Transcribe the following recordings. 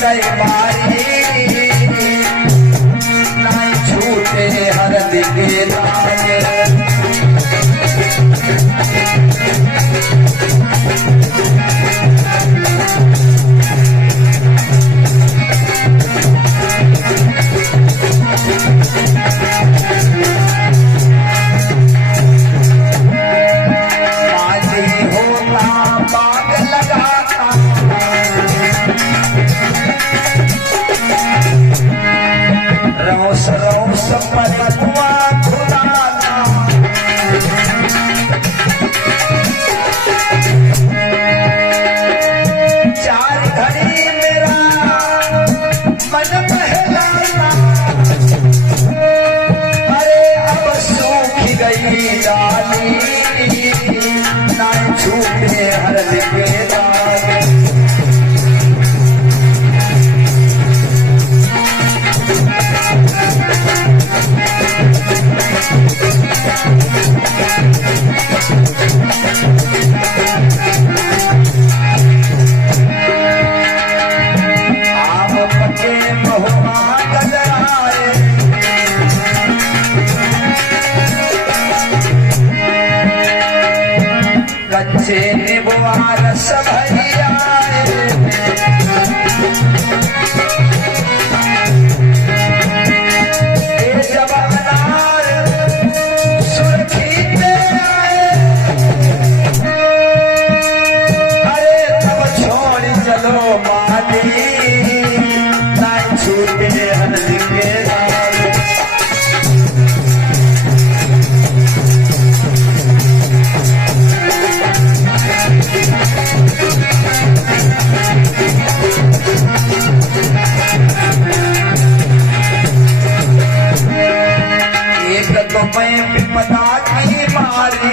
कई बारी नाई छूटे हरद के दाने रोस रोस पलकुआ खुदाना चार घड़ी मेरा मन बहलाना अरे अब सूख गई डाली ना छूटे हरद के दाने कच्चे निबुआ रस भैया जब अनार सुर्खी पे आए अरे तब छोड़ चलो माली ना छूटे हरद के दाने तो मैं विपदा की मारी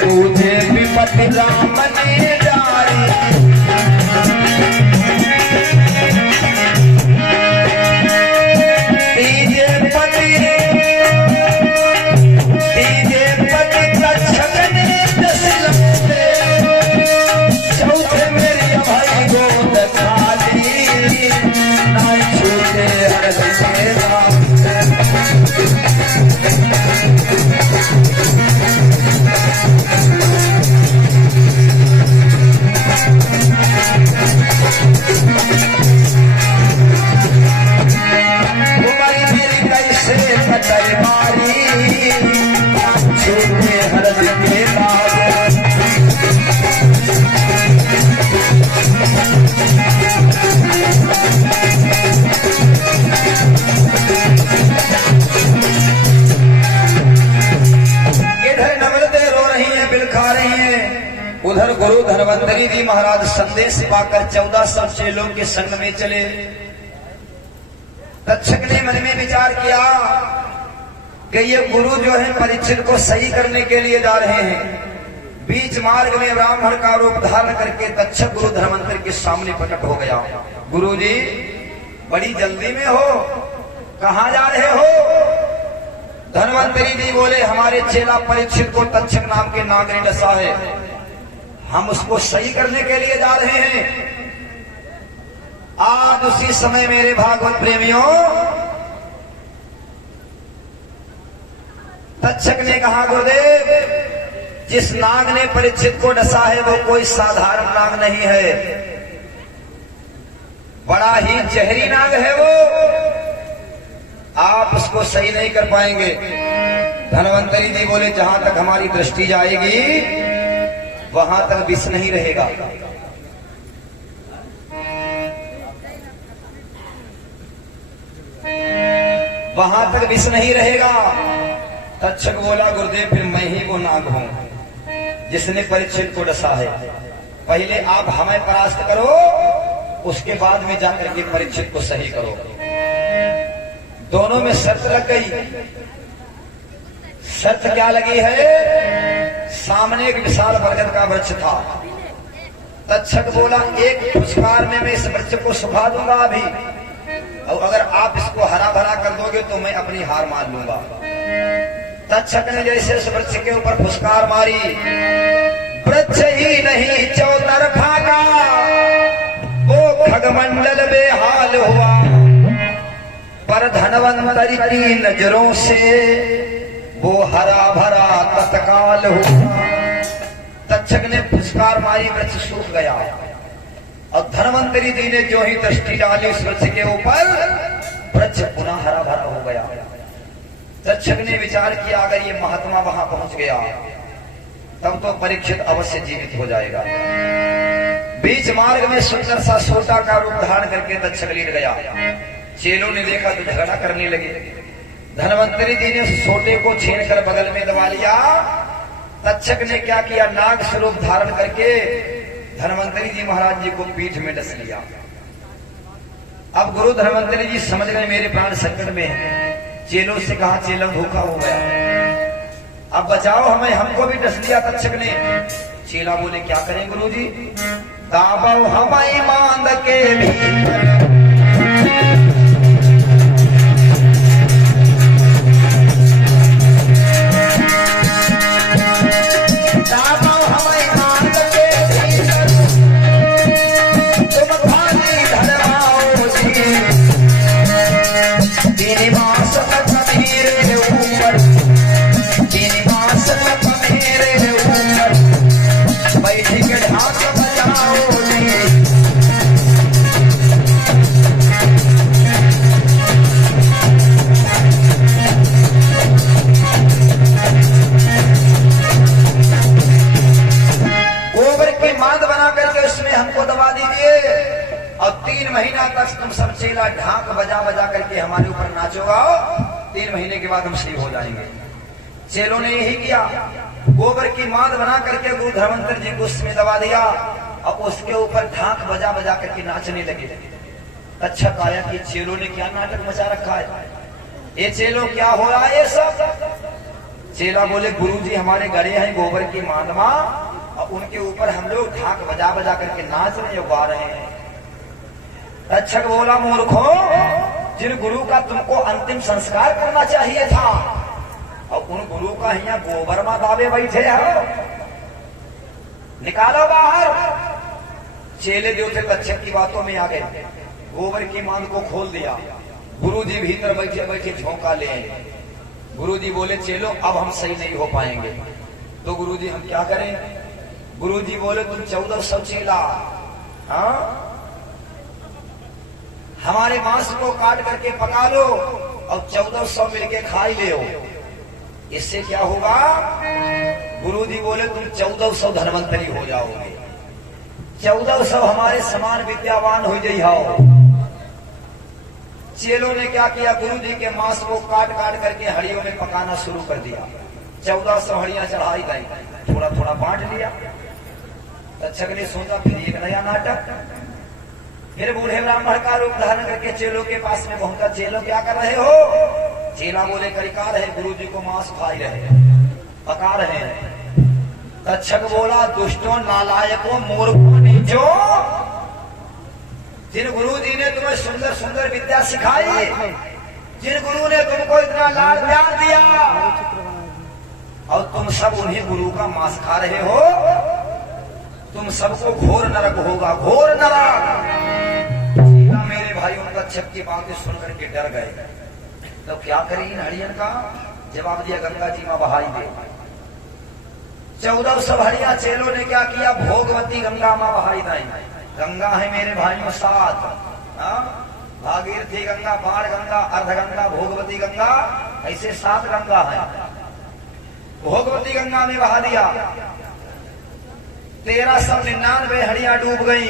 तुझे विपत्ति राम ने डाली तीजे पति तक्षक ने दसलते चौथे मेरी भाई गोद खाली ना छूटे हरद के दाने तुम्हारी मेरी कैसे कटाई मारी छूटे हरद के दाने इधर नवरते रो रही हैं, बिल खा रही हैं। उधर गुरु धन्वंतरी जी महाराज संदेश पाकर 1400 चेलों के संग में चले। तक्षक ने मन में विचार किया कि ये गुरु जो है परीक्षित को सही करने के लिए जा रहे हैं। बीच मार्ग में ब्राह्मण का रूप धारण करके तक्षक गुरु धन्वंतरी के सामने प्रकट हो गया। गुरु जी बड़ी जल्दी में हो, कहाँ जा रहे हो? धन्वंतरी जी बोले हमारे चेला परीक्षित को तक्षक नाम के नाग ने डसा है, हम उसको सही करने के लिए जा रहे हैं। आज उसी समय मेरे भागवत प्रेमियों तक्षक ने कहा गुरुदेव जिस नाग ने परीक्षित को डसा है वो कोई साधारण नाग नहीं है, बड़ा ही जहरी नाग है वो, आप उसको सही नहीं कर पाएंगे। धन्वंतरी जी बोले जहां तक हमारी दृष्टि जाएगी वहां तक विष नहीं रहेगा। वहां तक विष नहीं रहेगा। तक्षक बोला गुरुदेव फिर मैं ही वो नाग हूं जिसने परीक्षित को डसा है, पहले आप हमें परास्त करो, उसके बाद में जाकर के परीक्षित को सही करो। दोनों में शर्त लग गई। शर्त क्या लगी है? सामने एक विशाल बरगद का वृक्ष था। तक्षक बोला एक पुरस्कार में मैं इस वृक्ष को सुखा दूंगा अभी, और अगर आप इसको हरा भरा कर दोगे तो मैं अपनी हार मान लूंगा। तक्षक ने जैसे उस वृक्ष के ऊपर फुसकार मारी, वृक्ष ही नहीं मंडल बेहाल हुआ, पर धनवंतरी की नजरों से वो हरा भरा तत्काल हुआ। तक्षक ने पुचकार मारी, वृक्ष सूख गया और धनवंतरी जी ने जो ही दृष्टि डाली उस वृक्ष के ऊपर, वृक्ष पुनः हरा भरा हो गया। तक्षक ने विचार किया अगर ये महात्मा वहां पहुंच गया तब तो परीक्षित अवश्य जीवित हो जाएगा। बीच मार्ग में सुंदर सा सोटा का रूप धारण करके तक्षक लेट गया। चेलों ने देखा तो झगड़ा करने लगे। धनवंतरी जी ने उस सोटे को छीन कर बगल में दबा लिया। तक्षक ने क्या किया, नाग स्वरूप धारण करके धनवंतरी जी महाराज जी को पीठ में डस लिया। अब गुरु धनवंतरी जी समझ गए मेरे प्राण संकट में है। चेलों से कहा, चेलों धोखा हो गया, अब बचाओ हमें, हमको भी डस लिया तक्षक ने। चेला बोले क्या करें गुरु जी, दाबो हमें मांद के भीतर, तुम सब चेला ढाक बजा बजा करके हमारे ऊपर नाचोगा, 3 महीने के बाद हम सही हो जाएंगे। चेलों ने यही किया, गोबर की माद बना करके गुरु धनवंतर जी को उसमें दबा दिया और उसके ऊपर ढाक बजा बजा करके नाचने लगे। अच्छा आया कि चेलों ने क्या नाटक मचा रखा है, ये चेलों क्या हो रहा है ये सब। चेला बोले गुरु जी हमारे गड़े हैं गोबर की मादमा और उनके ऊपर हम लोग ढाक बजा बजा करके नाच रहे गा रहे हैं। तक्षक बोला मूर्खो, जिन गुरु का तुमको अंतिम संस्कार करना चाहिए था और उन गुरु का यहाँ गोबर में दावे बैठे हो, निकालो बाहर। चेले जो थे तक्षक की बातों में आ गए, गोबर की मांद को खोल दिया। गुरु जी भीतर बैठे बैठे झोंका ले आए। गुरु जी बोले चेलो अब हम सही नहीं हो पाएंगे। तो गुरु जी हम क्या करें। गुरु जी बोले तुम 1400 चेला, हाँ हमारे मांस को काट करके पका लो और 1400 मिलके खा ही ले। इससे क्या होगा। गुरुजी बोले तुम 1400 धनवंतरी हो जाओगे, 1400 हमारे समान विद्यावान हो जाओ। चेलों ने क्या किया, गुरुजी के मांस को काट काट करके हड़ियों में पकाना शुरू कर दिया। 1400 हड़ियां चढ़ाई गई, थोड़ा थोड़ा बांट लिया। तक्षक ने सोचा फिर एक नया नाटक। फिर बूढ़े ब्राह्मण का रूप धारण करके चेलों के पास में पहुंचा। चेलों क्या कर रहे हो। चेला बोले करिकार है, गुरु जी को मांस खाई रहे, पका रहे हैं। तक्षक बोला दुष्टों नालायकों मूर्खों नीचों, जिन गुरु जी ने तुम्हें सुंदर सुंदर विद्या सिखाई, जिन गुरु ने तुमको इतना लाड प्यार दिया और तुम सब उन्हीं गुरु का मांस खा रहे हो, तुम सबको घोर नरक होगा, घोर नरक। मेरे भाई उनका तक्षक की बातें सुनकर के डर गए। तो क्या करें इन हड़ियन का। जवाब दिया गंगा जी में बहाई दे। 1400 हड़िया चेलों ने क्या किया, भोगवती गंगा में बहाई दी। गंगा है मेरे भाइयों 7, भागीरथी गंगा, बाण गंगा, अर्ध गंगा, भोगवती गंगा, ऐसे 7 गंगा है। भोगवती गंगा में बहा दिया। 1399 हड़ियां डूब गई,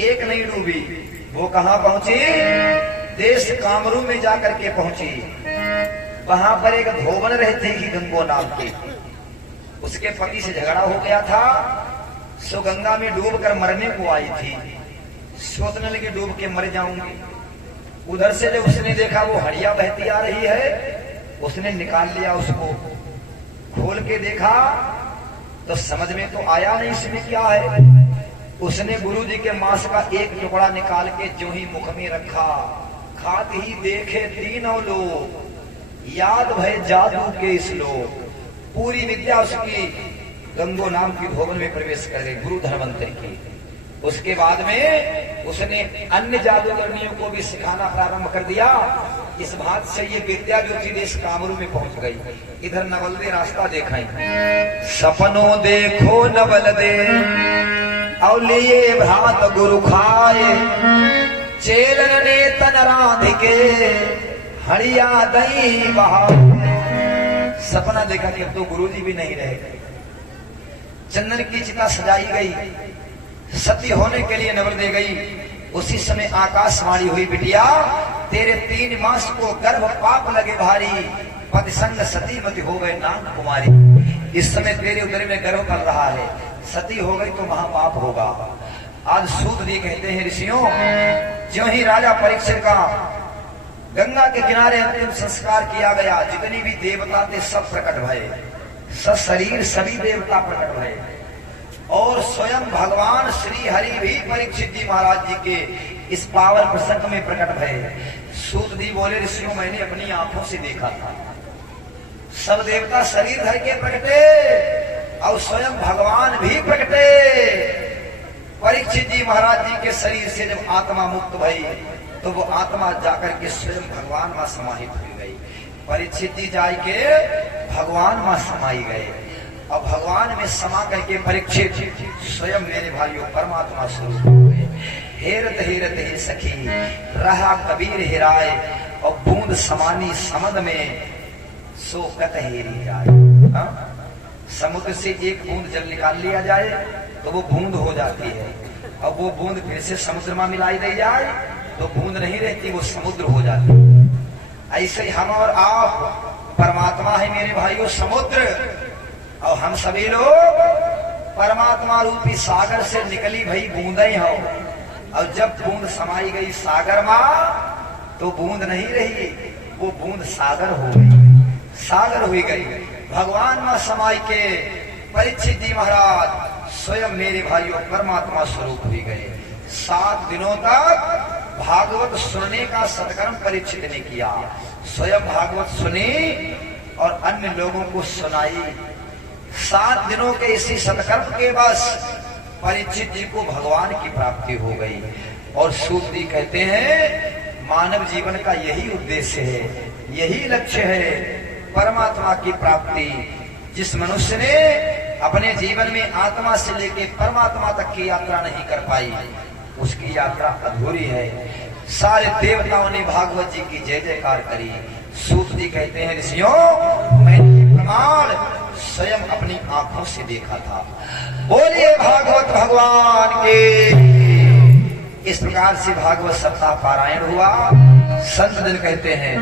एक नहीं डूबी। वो कहां पहुंची, देश कामरू में जाकर के पहुंची। वहां पर एक धोबन रहती थी गंगो नाम की, उसके पति से झगड़ा हो गया था, सो गंगा में डूब कर मरने को आई थी। सोचने लगी डूब के मर जाऊंगी। उधर से जब उसने देखा वो हड़िया बहती आ रही है, उसने निकाल लिया, उसको खोल के देखा तो समझ में तो आया नहीं इसमें क्या है। उसने गुरु जी के मांस का एक टुकड़ा निकाल के जो ही मुख में रखा, खाते ही देखे तीनों लोग, याद भय जादू के श्लोक। पूरी विद्या उसकी गंगो नाम की भवन में प्रवेश कर गई, गुरु धनवंतरी की। उसके बाद में उसने अन्य जादूगरनियों को भी सिखाना प्रारंभ कर दिया। इस बात से ये विद्या ज्योति देश कामरू में पहुंच गई। इधर नवल दे रास्ता देखें, सपनों देखो नवल दे औलिए भ्रात गुरु खाए, चेलन ने तन राध के हरिया दई बहा। सपना देखा कि अब तो गुरुजी भी नहीं रहे। चंदन की चिता सजाई गई, सती होने के लिए नवल दे गई। उसी समय आकाशवाणी हुई, बिटिया तेरे 3 मास को गर्भ पाप लगे भारी, पतिसंग सती मति हो गए नाग कुमारी। इस समय तेरे उदर में गर्भ पल रहा है, सती हो गई तो महापाप होगा। आज सूत जी कहते हैं, ऋषियों ज्यों ही राजा परीक्षित का गंगा के किनारे अंतिम संस्कार किया गया, जितनी भी देवता थे सब प्रकट भये, सशरीर सभी देवता प्रकट भये और स्वयं भगवान श्री हरि भी परीक्षित जी महाराज जी के इस पावन प्रसंग में प्रकट भये। सूत जी बोले, ऋषियों मैंने अपनी आंखों से देखा था, सब देवता शरीर धर के प्रकटे और स्वयं भगवान भी प्रकटे। परीक्षित जी महाराज जी के शरीर से जब आत्मा मुक्त भई तो वो आत्मा जाकर के स्वयं भगवान में समाहित हो गई। परीक्षित जी जाके भगवान में समाई गए और भगवान में समा करके परीक्षित स्वयं मेरे भाइयों परमात्मा स्वरूप हो गए। हेरत हेरत हे सखी रहा कबीर हेराए, और बूंद समानी समद में सो कत हेरी जाए। समुद्र से एक बूंद जल निकाल लिया जाए तो वो बूंद हो जाती है, और वो बूंद फिर से समुद्र में मिलाई दी जाए तो बूंद नहीं रहती, वो समुद्र हो जाती। ऐसे ही हम और आप परमात्मा है मेरे भाइयों समुद्र, और हम सभी लोग परमात्मा रूपी सागर से निकली भई बूंदें हो। और जब बूंद समाई गई सागर में तो बूंद नहीं रही, वो बूंद सागर हो गई, सागर हुई गई। भगवान में समाई के परीक्षित जी महाराज स्वयं मेरे भाइयों परमात्मा स्वरूप हुई गए। 7 दिनों तक भागवत सुनने का सत्कर्म परीक्षित ने किया, स्वयं भागवत सुनी और अन्य लोगों को सुनाई। 7 दिनों के इसी सत्कर्म के बस परीक्षित जी को भगवान की प्राप्ति हो गई। और सूत जी कहते हैं मानव जीवन का यही उद्देश्य है, यही लक्ष्य है, परमात्मा की प्राप्ति। जिस मनुष्य ने अपने जीवन में आत्मा से लेकर परमात्मा तक की यात्रा नहीं कर पाई, उसकी यात्रा अधूरी है। सारे देवताओं ने भागवत जी की जय जयकार करी। सूत जी कहते हैं, ऋषियों मैंने प्रमाण स्वयं अपनी आंखों से देखा था। बोलिए भागवत भगवान के। इस प्रकार से भागवत सप्ताह पारायण हुआ। संत जन कहते हैं